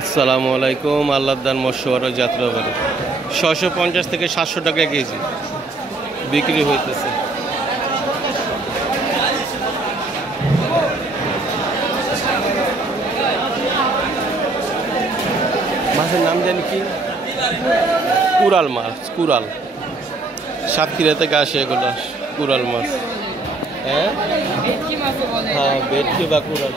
আসসালামু আলাইকুম। আল্লাহদান মৎস্য যাত্রা বাড়ি 650 থেকে 700 টাকা কেজি বিক্রি হইতেছে। মাছের নাম জানি কি? কুরাল মাছ। কুরাল সাতক্ষীরা থেকে আসে এগুলো কুরাল মাছ। হ্যাঁ, ভেটকি বা কুরাল।